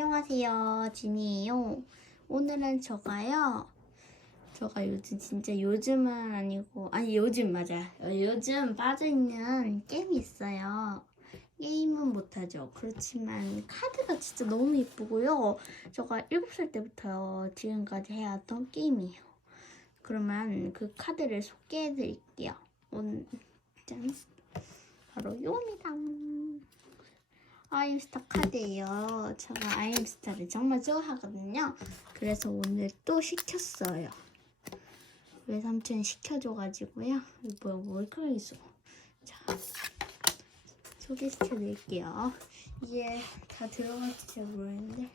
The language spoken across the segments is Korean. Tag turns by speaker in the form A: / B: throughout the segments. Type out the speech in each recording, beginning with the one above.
A: 안녕하세요. 진이에요. 오늘은 저가요. 저가 요즘 진짜 요즘은 아니고 아니 요즘 맞아. 요즘 빠져있는 게임이 있어요. 게임은 못하죠. 그렇지만 카드가 진짜 너무 예쁘고요. 저가 7살 때부터 지금까지 해왔던 게임이에요. 그러면 그 카드를 소개해드릴게요. 오늘 짠. 바로 요입니다. 아임스타 카드예요. 제가 아임스타를 정말 좋아하거든요. 그래서 오늘 또 시켰어요. 외삼촌이 시켜줘가지고요. 뭐야, 있어. 자, 소개시켜드릴게요. 이게 다 들어갈지 잘 모르겠는데.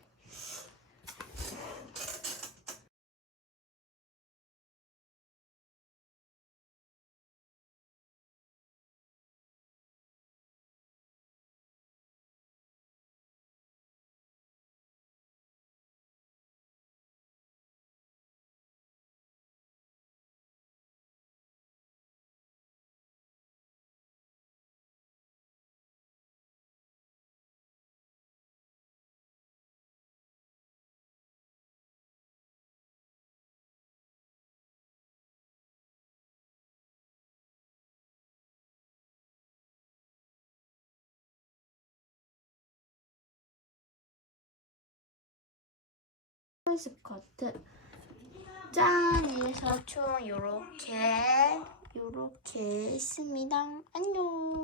A: 스커트 짠 이래서 총 요렇게. 요렇게 있습니다. 안녕